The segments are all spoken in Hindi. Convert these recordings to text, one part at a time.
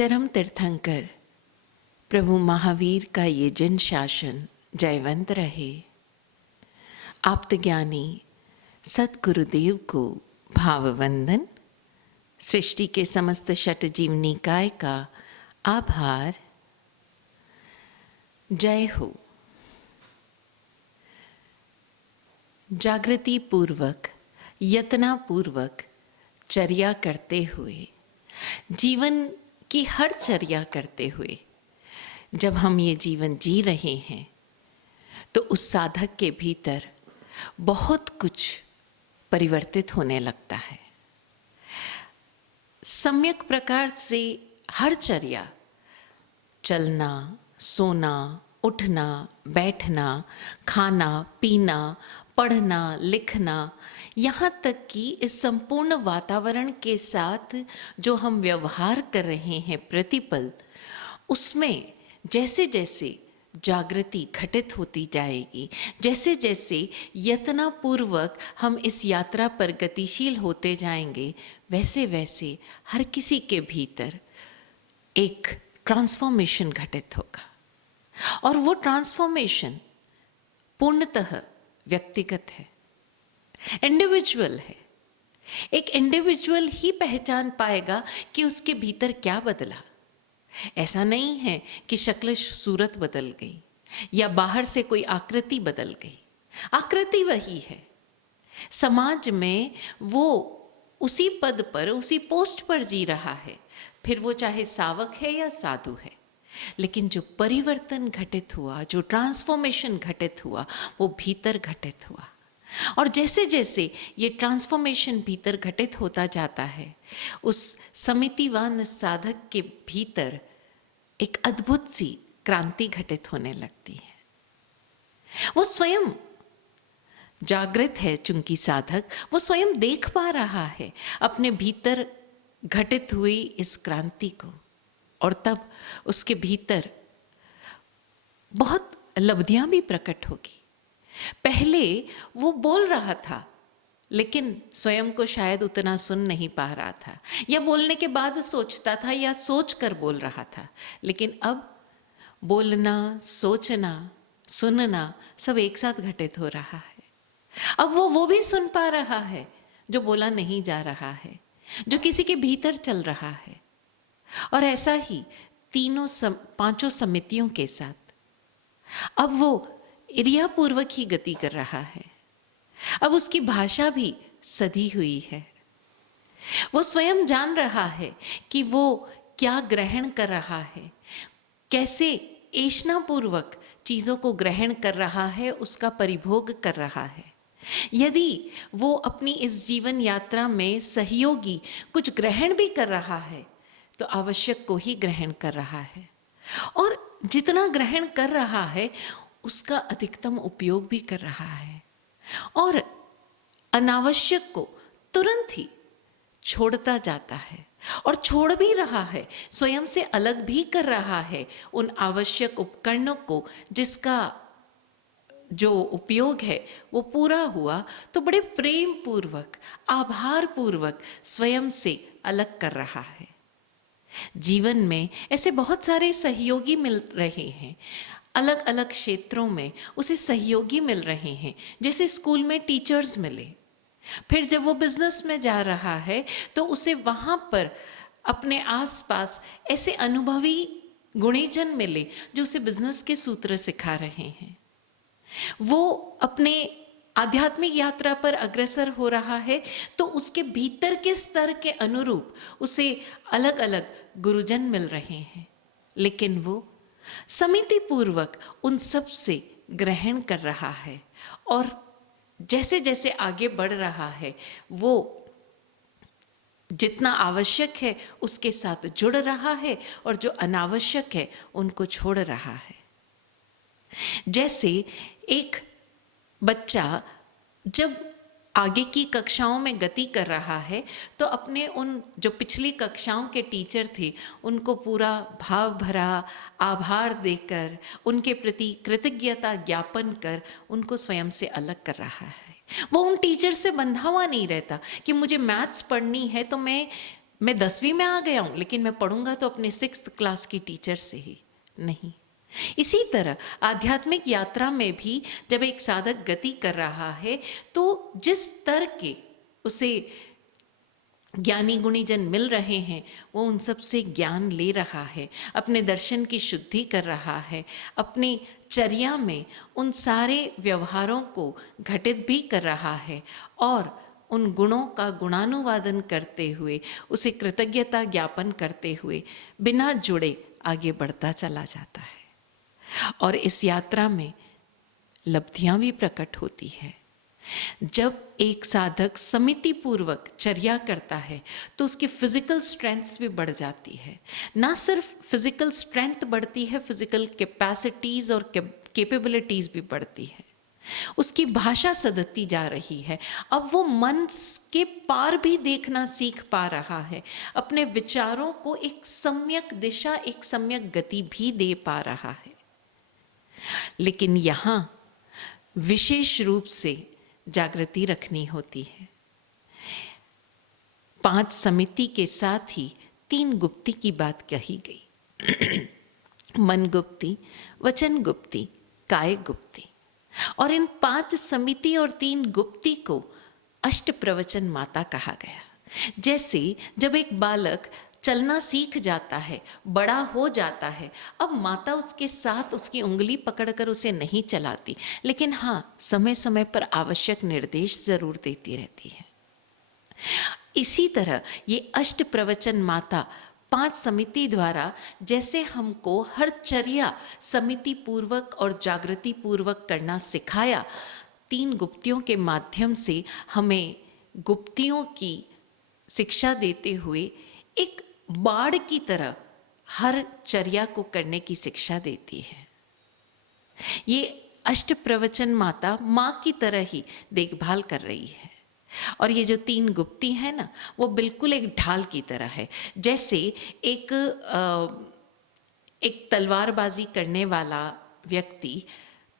चरम तीर्थंकर प्रभु महावीर का ये जन शासन जयवंत रहे। आप्तज्ञानी सतगुरुदेव को भाववंदन। सृष्टि के समस्त षटजीव निकाय का आभार। जय हो। जागृति पूर्वक यत्नापूर्वक चर्या करते हुए, जीवन की हर चर्या करते हुए जब हम ये जीवन जी रहे हैं तो उस साधक के भीतर बहुत कुछ परिवर्तित होने लगता है। सम्यक प्रकार से हर चर्या, चलना, सोना, उठना, बैठना, खाना, पीना, पढ़ना, लिखना, यहाँ तक कि इस संपूर्ण वातावरण के साथ जो हम व्यवहार कर रहे हैं प्रतिपल, उसमें जैसे जैसे जागृति घटित होती जाएगी, जैसे जैसे यत्नपूर्वक हम इस यात्रा पर गतिशील होते जाएंगे, वैसे वैसे हर किसी के भीतर एक ट्रांसफॉर्मेशन घटित होगा। और वो ट्रांसफॉर्मेशन पूर्णतः व्यक्तिगत है, इंडिविजुअल है। एक इंडिविजुअल ही पहचान पाएगा कि उसके भीतर क्या बदला। ऐसा नहीं है कि शक्ल सूरत बदल गई या बाहर से कोई आकृति बदल गई। आकृति वही है। समाज में वो उसी पद पर, उसी पोस्ट पर जी रहा है, फिर वो चाहे सावक है या साधु है। लेकिन जो परिवर्तन घटित हुआ, जो ट्रांसफॉर्मेशन घटित हुआ, वो भीतर घटित हुआ। और जैसे जैसे ये ट्रांसफॉर्मेशन भीतर घटित होता जाता है, उस समितिवान साधक के भीतर एक अद्भुत सी क्रांति घटित होने लगती है। वो स्वयं जागृत है, चूंकि साधक वो स्वयं देख पा रहा है अपने भीतर घटित हुई इस क्रांति को, और तब उसके भीतर बहुत लब्धियां भी प्रकट होगी। पहले वो बोल रहा था लेकिन स्वयं को शायद उतना सुन नहीं पा रहा था, या बोलने के बाद सोचता था या सोच कर बोल रहा था। लेकिन अब बोलना, सोचना, सुनना सब एक साथ घटित हो रहा है। अब वो भी सुन पा रहा है जो बोला नहीं जा रहा है, जो किसी के भीतर चल रहा है। और ऐसा ही पांचों समितियों के साथ अब वो इरियापूर्वक ही गति कर रहा है। अब उसकी भाषा भी सधी हुई है। वो स्वयं जान रहा है कि वो क्या ग्रहण कर रहा है, कैसे ऐष्णापूर्वक चीजों को ग्रहण कर रहा है, उसका परिभोग कर रहा है। यदि वो अपनी इस जीवन यात्रा में सहयोगी कुछ ग्रहण भी कर रहा है तो आवश्यक को ही ग्रहण कर रहा है, और जितना ग्रहण कर रहा है उसका अधिकतम उपयोग भी कर रहा है, और अनावश्यक को तुरंत ही छोड़ता जाता है, और छोड़ भी रहा है, स्वयं से अलग भी कर रहा है उन आवश्यक उपकरणों को, जिसका जो उपयोग है वो पूरा हुआ तो बड़े प्रेम पूर्वक, आभार पूर्वक स्वयं से अलग कर रहा है। जीवन में ऐसे बहुत सारे सहयोगी मिल रहे हैं, अलग अलग क्षेत्रों में उसे सहयोगी मिल रहे हैं। जैसे स्कूल में टीचर्स मिले, फिर जब वो बिजनेस में जा रहा है तो उसे वहाँ पर अपने आसपास ऐसे अनुभवी गुणीजन मिले जो उसे बिजनेस के सूत्र सिखा रहे हैं। वो अपने आध्यात्मिक यात्रा पर अग्रसर हो रहा है तो उसके भीतर के स्तर के अनुरूप उसे अलग अलग गुरुजन मिल रहे हैं, लेकिन वो समिति पूर्वक उन सब से ग्रहण कर रहा है, और जैसे जैसे आगे बढ़ रहा है वो जितना आवश्यक है उसके साथ जुड़ रहा है, और जो अनावश्यक है उनको छोड़ रहा है। जैसे एक बच्चा जब आगे की कक्षाओं में गति कर रहा है तो अपने उन जो पिछली कक्षाओं के टीचर थे उनको पूरा भाव भरा आभार देकर, उनके प्रति कृतज्ञता ज्ञापन कर उनको स्वयं से अलग कर रहा है। वो उन टीचर से बंधा हुआ नहीं रहता कि मुझे मैथ्स पढ़नी है तो मैं मैं 10वीं में आ गया हूँ, लेकिन मैं पढ़ूंगा तो अपने 6th क्लास की टीचर से ही नहीं। इसी तरह आध्यात्मिक यात्रा में भी जब एक साधक गति कर रहा है तो जिस स्तर के उसे ज्ञानी गुणी जन मिल रहे हैं, वो उन सब से ज्ञान ले रहा है, अपने दर्शन की शुद्धि कर रहा है, अपनी चर्या में उन सारे व्यवहारों को घटित भी कर रहा है और उन गुणों का गुणानुवादन करते हुए, उसे कृतज्ञता ज्ञापन करते हुए बिना जुड़े आगे बढ़ता चला जाता है। और इस यात्रा में लब्धियां भी प्रकट होती है। जब एक साधक समिति पूर्वक चर्या करता है तो उसकी फिजिकल स्ट्रेंथ्स भी बढ़ जाती है। ना सिर्फ फिजिकल स्ट्रेंथ बढ़ती है, फिजिकल कैपेसिटीज और कैपेबिलिटीज भी बढ़ती है। उसकी भाषा सधती जा रही है। अब वो मन के पार भी देखना सीख पा रहा है, अपने विचारों को एक सम्यक दिशा, एक सम्यक गति भी दे पा रहा है। लेकिन यहाँ विशेष रूप से जागृति रखनी होती है। 5 समिति के साथ ही 3 गुप्ती की बात कही गई। मन गुप्ती, वचन गुप्ती, काय गुप्ती। और इन 5 समिति और 3 गुप्ती को अष्ट प्रवचन माता कहा गया। जैसे जब एक बालक चलना सीख जाता है, बड़ा हो जाता है, अब माता उसके साथ उसकी उंगली पकड़कर उसे नहीं चलाती, लेकिन हाँ, समय समय पर आवश्यक निर्देश जरूर देती रहती है। इसी तरह ये अष्ट प्रवचन माता 5 समिति द्वारा जैसे हमको हर चर्या समिति पूर्वक और जागृति पूर्वक करना सिखाया, 3 गुप्तियों के माध्यम से हमें गुप्तियों की शिक्षा देते हुए एक बाड़ की तरह हर चर्या को करने की शिक्षा देती है। ये अष्ट प्रवचन माता माँ की तरह ही देखभाल कर रही है। और ये जो 3 गुप्ती है ना, वो बिल्कुल एक ढाल की तरह है। जैसे एक तलवारबाजी करने वाला व्यक्ति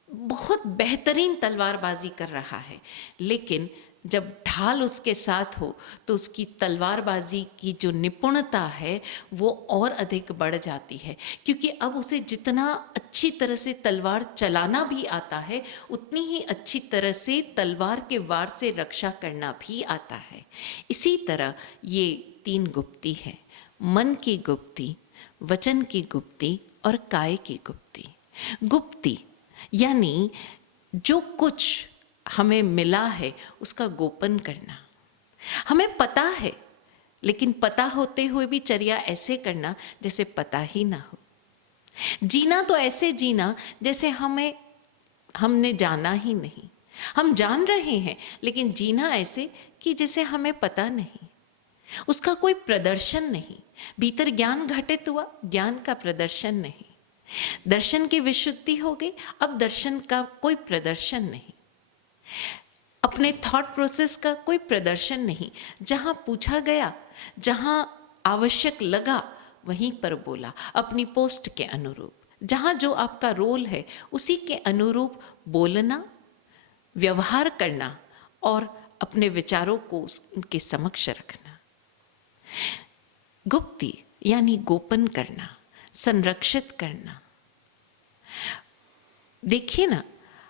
बहुत बेहतरीन तलवारबाजी कर रहा है, लेकिन जब ढाल उसके साथ हो तो उसकी तलवारबाजी की जो निपुणता है वो और अधिक बढ़ जाती है, क्योंकि अब उसे जितना अच्छी तरह से तलवार चलाना भी आता है, उतनी ही अच्छी तरह से तलवार के वार से रक्षा करना भी आता है। इसी तरह ये 3 गुप्ती है, मन की गुप्ती, वचन की गुप्ती और काय की गुप्ती। गुप्ती यानी जो कुछ हमें मिला है उसका गोपन करना। हमें पता है, लेकिन पता होते हुए भी चर्या ऐसे करना जैसे पता ही ना हो। जीना तो ऐसे जीना जैसे हमने जाना ही नहीं। हम जान रहे हैं, लेकिन जीना ऐसे कि जैसे हमें पता नहीं। उसका कोई प्रदर्शन नहीं। भीतर ज्ञान घटित हुआ, ज्ञान का प्रदर्शन नहीं। दर्शन की विशुद्धि हो गई, अब दर्शन का कोई प्रदर्शन नहीं। अपने थॉट प्रोसेस का कोई प्रदर्शन नहीं। जहां पूछा गया, जहां आवश्यक लगा, वहीं पर बोला, अपनी पोस्ट के अनुरूप। जहां जो आपका रोल है उसी के अनुरूप बोलना, व्यवहार करना और अपने विचारों को उनके समक्ष रखना। गुप्ती यानी गोपन करना, संरक्षित करना। देखिए ना,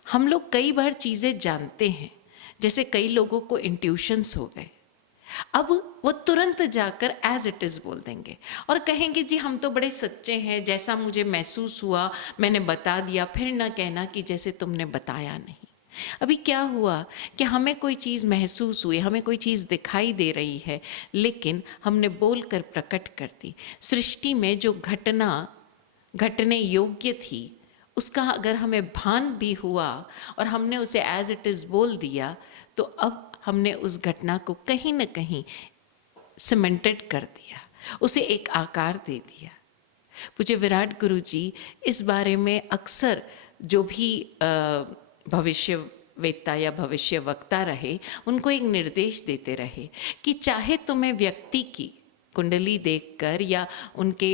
हम लोग कई बार चीज़ें जानते हैं, जैसे कई लोगों को इंट्यूशंस हो गए। अब वो तुरंत जाकर एज इट इज़ बोल देंगे और कहेंगे जी हम तो बड़े सच्चे हैं, जैसा मुझे महसूस हुआ मैंने बता दिया, फिर ना कहना कि जैसे तुमने बताया नहीं। अभी क्या हुआ कि हमें कोई चीज़ महसूस हुई, हमें कोई चीज़ दिखाई दे रही है, लेकिन हमने बोलकर प्रकट कर दी। सृष्टि में जो घटना घटने योग्य थी उसका अगर हमें भान भी हुआ और हमने उसे एज इट इज़ बोल दिया, तो अब हमने उस घटना को कहीं न कहीं सीमेंटेड कर दिया, उसे एक आकार दे दिया। पूज्य विराट गुरु जी इस बारे में अक्सर जो भी भविष्यवेत्ता या भविष्य वक्ता रहे, उनको एक निर्देश देते रहे कि चाहे तुम्हें व्यक्ति की कुंडली देखकर या उनके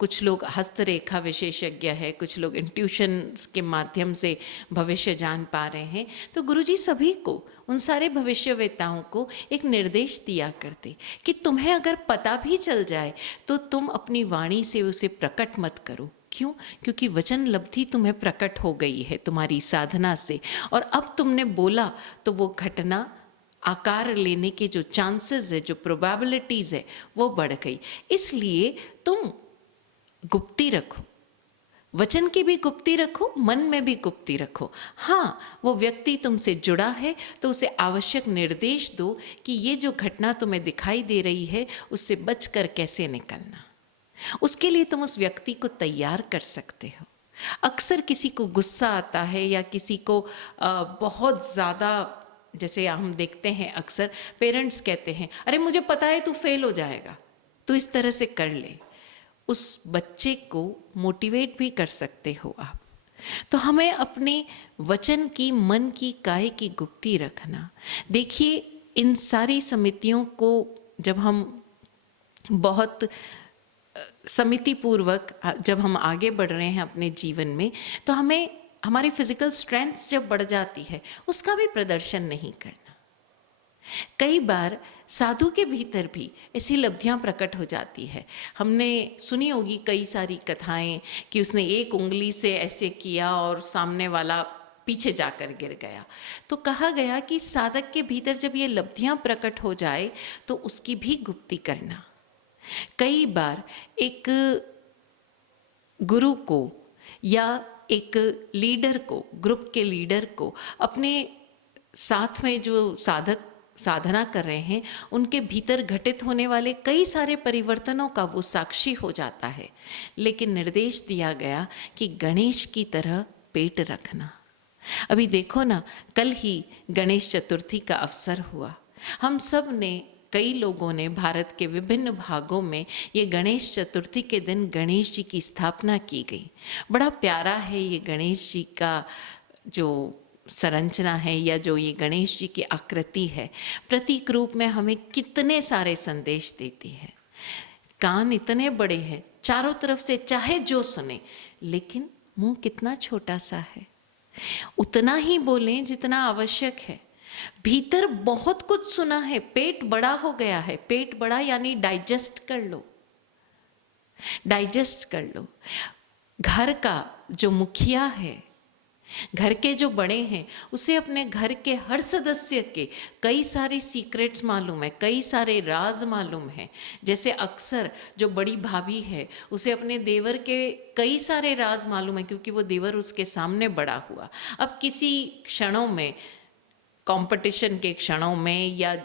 कुछ लोग हस्तरेखा विशेषज्ञ है, कुछ लोग इंट्यूशन के माध्यम से भविष्य जान पा रहे हैं। तो गुरुजी सभी को, उन सारे भविष्यवेताओं को एक निर्देश दिया करते कि तुम्हें अगर पता भी चल जाए तो तुम अपनी वाणी से उसे प्रकट मत करो। क्यों? क्योंकि वचन लब्धि तुम्हें प्रकट हो गई है तुम्हारी साधना से, और अब तुमने बोला तो वो घटना आकार लेने के जो चांसेस है, जो प्रोबेबिलिटीज़ है, वो बढ़ गई। इसलिए तुम गुप्ती रखो, वचन की भी गुप्ती रखो, मन में भी गुप्ती रखो। हाँ, वो व्यक्ति तुमसे जुड़ा है तो उसे आवश्यक निर्देश दो कि ये जो घटना तुम्हें दिखाई दे रही है उससे बचकर कैसे निकलना। उसके लिए तुम उस व्यक्ति को तैयार कर सकते हो। अक्सर किसी को गुस्सा आता है या किसी को बहुत ज़्यादा, जैसे हम देखते हैं अक्सर पेरेंट्स कहते हैं अरे मुझे पता है तू फेल हो जाएगा, तो इस तरह से कर ले। उस बच्चे को मोटिवेट भी कर सकते हो आप। तो हमें अपने वचन की, मन की, काय की गुप्ती रखना। देखिए, इन सारी समितियों को जब हम बहुत समिति पूर्वक जब हम आगे बढ़ रहे हैं अपने जीवन में, तो हमें हमारी फिजिकल स्ट्रेंथ जब बढ़ जाती है उसका भी प्रदर्शन नहीं करना। कई बार साधु के भीतर भी ऐसी लब्धियां प्रकट हो जाती है। हमने सुनी होगी कई सारी कथाएं कि उसने एक उंगली से ऐसे किया और सामने वाला पीछे जाकर गिर गया। तो कहा गया कि साधक के भीतर जब ये लब्धियां प्रकट हो जाए तो उसकी भी गुप्ती करना। कई बार एक गुरु को या एक लीडर को, ग्रुप के लीडर को, अपने साथ में जो साधक साधना कर रहे हैं उनके भीतर घटित होने वाले कई सारे परिवर्तनों का वो साक्षी हो जाता है, लेकिन निर्देश दिया गया कि गणेश की तरह पेट रखना। अभी देखो ना, कल ही गणेश चतुर्थी का अवसर हुआ। हम सब ने, कई लोगों ने भारत के विभिन्न भागों में ये गणेश चतुर्थी के दिन गणेश जी की स्थापना की गई। बड़ा प्यारा है ये गणेश जी का जो संरचना है या जो ये गणेश जी की आकृति है, प्रतीक रूप में हमें कितने सारे संदेश देती है। कान इतने बड़े हैं, चारों तरफ से चाहे जो सुने, लेकिन मुंह कितना छोटा सा है। उतना ही बोलें जितना आवश्यक है। भीतर बहुत कुछ सुना है, पेट बड़ा हो गया है। पेट बड़ा यानी डाइजेस्ट कर लो, डाइजेस्ट कर लो। घर का जो मुखिया है, घर के जो बड़े हैं, उसे अपने घर के हर सदस्य के कई सारे सीक्रेट्स मालूम है, कई सारे राज मालूम है। जैसे अक्सर जो बड़ी भाभी है उसे अपने देवर के कई सारे राज मालूम है, क्योंकि वो देवर उसके सामने बड़ा हुआ। अब किसी क्षणों में, कंपटीशन के क्षणों में या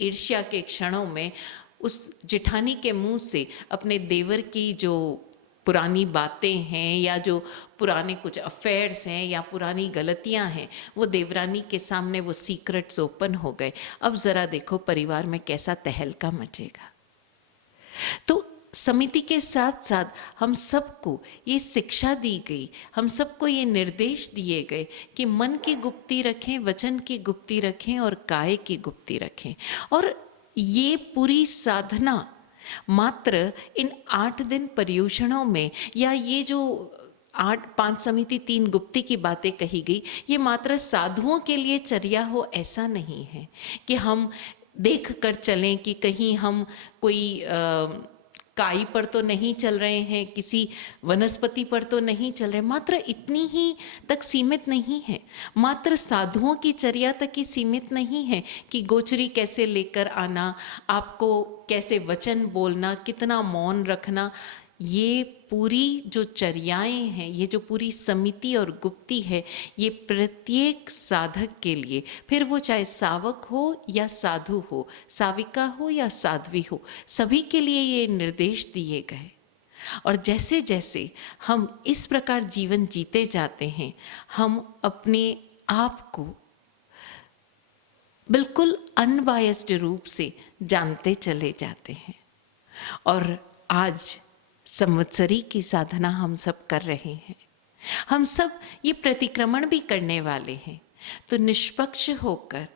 ईर्ष्या के क्षणों में, उस जेठानी के मुंह से अपने देवर की जो पुरानी बातें हैं या जो पुराने कुछ अफेयर्स हैं या पुरानी गलतियां हैं, वो देवरानी के सामने वो सीक्रेट्स ओपन हो गए। अब ज़रा देखो परिवार में कैसा तहलका मचेगा। तो समिति के साथ साथ हम सबको ये शिक्षा दी गई, हम सबको ये निर्देश दिए गए कि मन की गुप्ती रखें, वचन की गुप्ती रखें और काय की गुप्ती रखें। और ये पूरी साधना मात्र इन 8 दिन पर्यूषणों में, या ये जो 5 समिति 3 गुप्ती की बातें कही गई, ये मात्र साधुओं के लिए चर्या हो ऐसा नहीं है कि हम देख कर चलें कि कहीं हम कोई काई पर तो नहीं चल रहे हैं, किसी वनस्पति पर तो नहीं चल रहे। मात्र इतनी ही तक सीमित नहीं है, मात्र साधुओं की चर्या तक ही सीमित नहीं है कि गोचरी कैसे लेकर आना, आपको कैसे वचन बोलना, कितना मौन रखना। ये पूरी जो चर्याएं हैं, ये जो पूरी समिति और गुप्ती है, ये प्रत्येक साधक के लिए, फिर वो चाहे सावक हो या साधु हो, साविका हो या साध्वी हो, सभी के लिए ये निर्देश दिए गए। और जैसे जैसे हम इस प्रकार जीवन जीते जाते हैं, हम अपने आप को बिल्कुल अनबायस्ड रूप से जानते चले जाते हैं। और आज संवत्सरी की साधना हम सब कर रहे हैं, हम सब ये प्रतिक्रमण भी करने वाले हैं। तो निष्पक्ष होकर,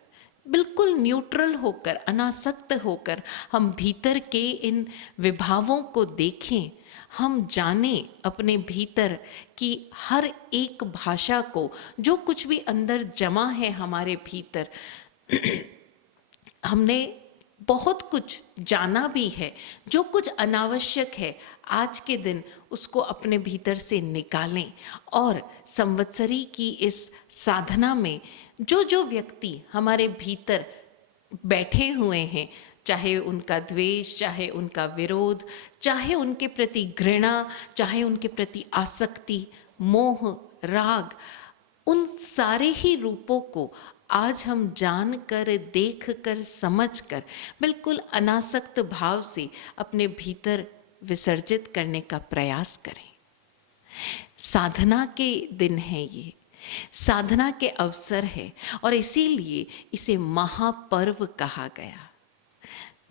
बिल्कुल न्यूट्रल होकर, अनासक्त होकर हम भीतर के इन विभावों को देखें, हम जाने अपने भीतर की हर एक भाषा को, जो कुछ भी अंदर जमा है हमारे भीतर। हमने बहुत कुछ जाना भी है, जो कुछ अनावश्यक है आज के दिन उसको अपने भीतर से निकालें। और संवत्सरी की इस साधना में जो जो व्यक्ति हमारे भीतर बैठे हुए हैं, चाहे उनका द्वेष, चाहे उनका विरोध, चाहे उनके प्रति घृणा, चाहे उनके प्रति आसक्ति, मोह, राग, उन सारे ही रूपों को आज हम जान कर, देख कर, समझ कर बिल्कुल अनासक्त भाव से अपने भीतर विसर्जित करने का प्रयास करें। साधना के दिन है ये, साधना के अवसर है, और इसीलिए इसे महापर्व कहा गया।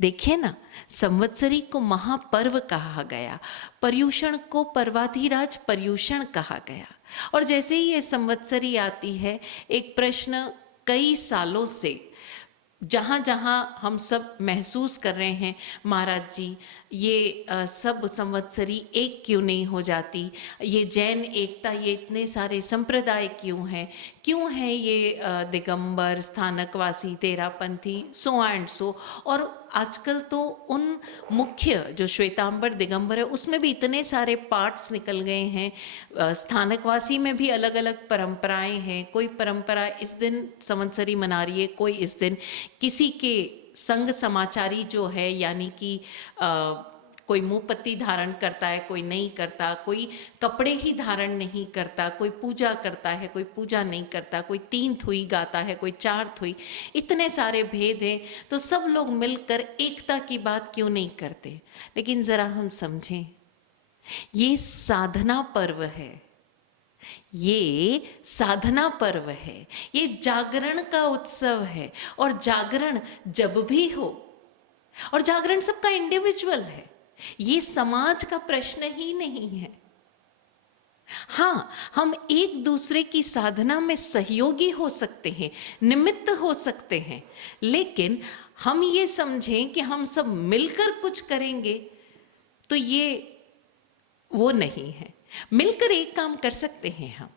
देखिए ना, संवत्सरी को महापर्व कहा गया, पर्युषण को पर्वाधिराज पर्युषण कहा गया। और जैसे ही ये संवत्सरी आती है, एक प्रश्न कई सालों से जहाँ जहाँ हम सब महसूस कर रहे हैं, महाराज जी ये सब संवत्सरी एक क्यों नहीं हो जाती, ये जैन एकता, ये इतने सारे संप्रदाय क्यों हैं ये Digambar, Sthanakvasi, Terapanthi, so and so. और आजकल तो उन मुख्य जो श्वेतांबर दिगंबर है उसमें भी इतने सारे पार्ट्स निकल गए हैं। स्थानकवासी में भी अलग अलग परंपराएं हैं, कोई परंपरा इस दिन संवत्सरी मना रही है, कोई इस दिन, किसी के संग समाचारी जो है, यानी कि कोई मुँह पत्ती धारण करता है, कोई नहीं करता, कोई कपड़े ही धारण नहीं करता, कोई पूजा करता है, कोई पूजा नहीं करता, कोई 3 थुई गाता है, कोई 4 थुई, इतने सारे भेद हैं। तो सब लोग मिलकर एकता की बात क्यों नहीं करते? लेकिन ज़रा हम समझें, ये साधना पर्व है, ये साधना पर्व है, ये जागरण का उत्सव है। और जागरण जब भी हो, और जागरण सबका इंडिविजुअल है, ये समाज का प्रश्न ही नहीं है। हाँ, हम एक दूसरे की साधना में सहयोगी हो सकते हैं, निमित्त हो सकते हैं, लेकिन हम ये समझें कि हम सब मिलकर कुछ करेंगे, तो ये वो नहीं है। मिलकर एक काम कर सकते हैं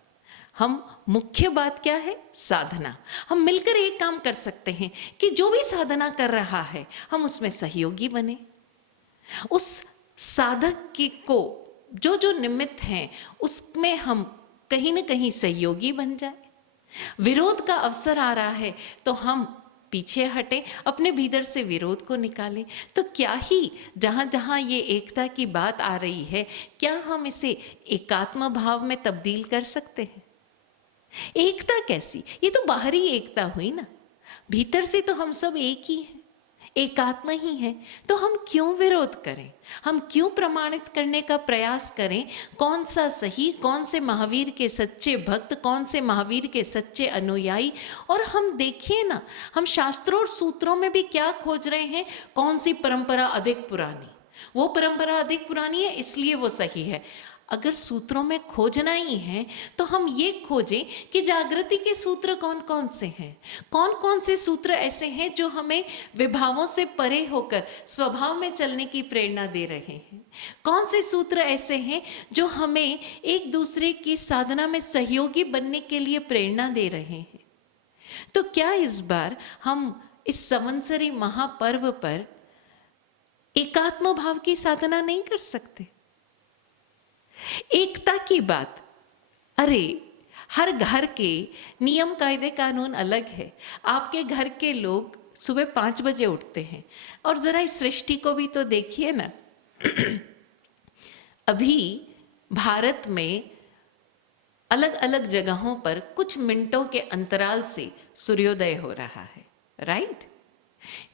हम मुख्य बात क्या है? साधना। हम मिलकर एक काम कर सकते हैं कि जो भी साधना कर रहा है हम उसमें सहयोगी बने, उस साधक की को जो जो निमित्त हैं उसमें हम कहीं ना कहीं सहयोगी बन जाए। विरोध का अवसर आ रहा है तो हम पीछे हटें, अपने भीतर से विरोध को निकालें। तो क्या ही जहाँ जहाँ ये एकता की बात आ रही है, क्या हम इसे एकात्म भाव में तब्दील कर सकते हैं? एकता कैसी? ये तो बाहरी एकता हुई ना, भीतर से तो हम सब एक ही हैं, एकात्म ही है। तो हम क्यों विरोध करें? हम क्यों प्रमाणित करने का प्रयास करें कौन सा सही, कौन से महावीर के सच्चे भक्त, कौन से महावीर के सच्चे अनुयायी? और हम देखिए ना, हम शास्त्रों और सूत्रों में भी क्या खोज रहे हैं? कौन सी परंपरा अधिक पुरानी, वो परंपरा अधिक पुरानी है इसलिए वो सही है। अगर सूत्रों में खोजना ही है तो हम ये खोजें कि जागृति के सूत्र कौन कौन से हैं, कौन कौन से सूत्र ऐसे हैं जो हमें विभावों से परे होकर स्वभाव में चलने की प्रेरणा दे रहे हैं, कौन से सूत्र ऐसे हैं जो हमें एक दूसरे की साधना में सहयोगी बनने के लिए प्रेरणा दे रहे हैं। तो क्या इस बार हम इस संवत्सरी महापर्व पर एकात्म भाव की साधना नहीं कर सकते? एकता की बात, अरे हर घर के नियम कायदे कानून अलग है। आपके घर के लोग सुबह 5 बजे उठते हैं, और जरा इस सृष्टि को भी तो देखिए ना। अभी भारत में अलग अलग जगहों पर कुछ मिनटों के अंतराल से सूर्योदय हो रहा है, राइट?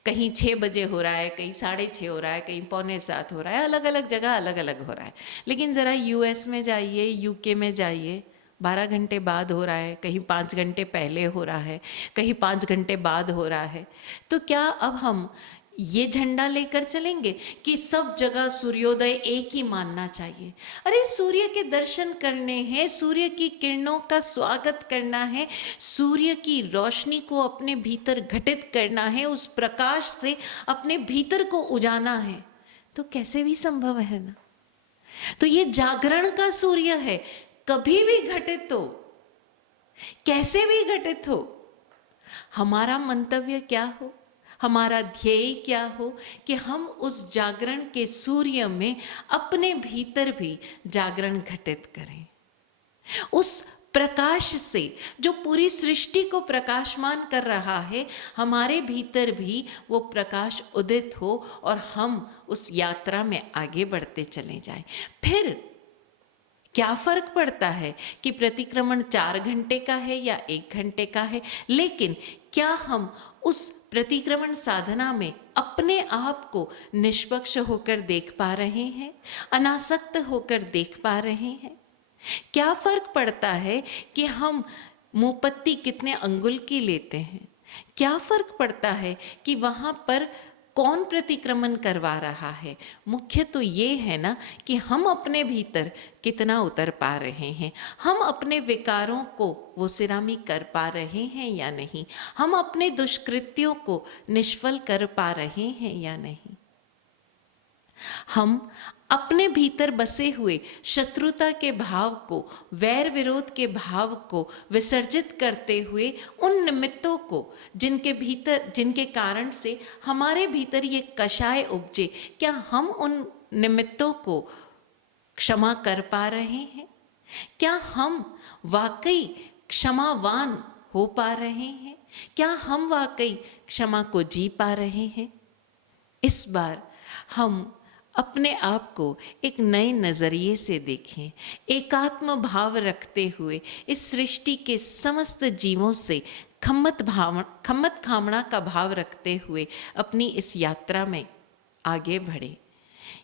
कहीं 6 बजे हो रहा है, कहीं 6:30 हो रहा है, कहीं 6:45 हो रहा है, अलग अलग जगह अलग अलग हो रहा है। लेकिन ज़रा यूएस में जाइए, यूके में जाइए, 12 घंटे बाद हो रहा है, कहीं 5 घंटे पहले हो रहा है, कहीं 5 घंटे बाद हो रहा है। तो क्या अब हम ये झंडा लेकर चलेंगे कि सब जगह सूर्योदय एक ही मानना चाहिए। अरे सूर्य के दर्शन करने हैं, सूर्य की किरणों का स्वागत करना है, सूर्य की रोशनी को अपने भीतर घटित करना है, उस प्रकाश से अपने भीतर को उजाना है, तो कैसे भी संभव है ना। तो ये जागरण का सूर्य है, कभी भी घटित हो, कैसे भी घटित हो, हमारा मंतव्य क्या हो, हमारा ध्येय क्या हो कि हम उस जागरण के सूर्य में अपने भीतर भी जागरण घटित करें। उस प्रकाश से जो पूरी सृष्टि को प्रकाशमान कर रहा है, हमारे भीतर भी वो प्रकाश उदित हो और हम उस यात्रा में आगे बढ़ते चले जाएं। फिर क्या फर्क पड़ता है कि प्रतिक्रमण 4 घंटे का है या 1 घंटे का है, लेकिन क्या हम उस प्रतिक्रमण साधना में अपने आप को निष्पक्ष होकर देख पा रहे हैं, अनासक्त होकर देख पा रहे हैं। क्या फर्क पड़ता है कि हम मुंहपत्ती कितने अंगुल की लेते हैं, क्या फर्क पड़ता है कि वहां पर कौन प्रतिक्रमण करवा रहा है। मुख्य तो ये है ना कि हम अपने भीतर कितना उतर पा रहे हैं, हम अपने विकारों को वो सिरामी कर पा रहे हैं या नहीं, हम अपने दुष्कृत्यों को निष्फल कर पा रहे हैं या नहीं। हम अपने भीतर बसे हुए शत्रुता के भाव को, वैर विरोध के भाव को विसर्जित करते हुए उन निमित्तों को जिनके कारण से हमारे भीतर ये कषाय उपजे, क्या हम उन निमित्तों को क्षमा कर पा रहे हैं? क्या हम वाकई क्षमावान हो पा रहे हैं? क्या हम वाकई क्षमा को जी पा रहे हैं? इस बार हम अपने आप को एक नए नजरिए से देखें, एकात्म भाव रखते हुए इस सृष्टि के समस्त जीवों से खम्मत खामणा का भाव रखते हुए अपनी इस यात्रा में आगे बढ़े।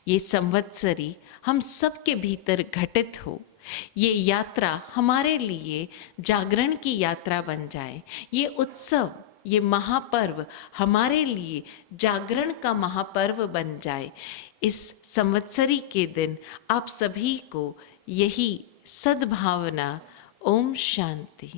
ये संवत्सरी हम सबके भीतर घटित हो, ये यात्रा हमारे लिए जागरण की यात्रा बन जाए, ये उत्सव, ये महापर्व हमारे लिए जागरण का महापर्व बन जाए। इस संवत्सरी के दिन आप सभी को यही सद्भावना। ओम शांति।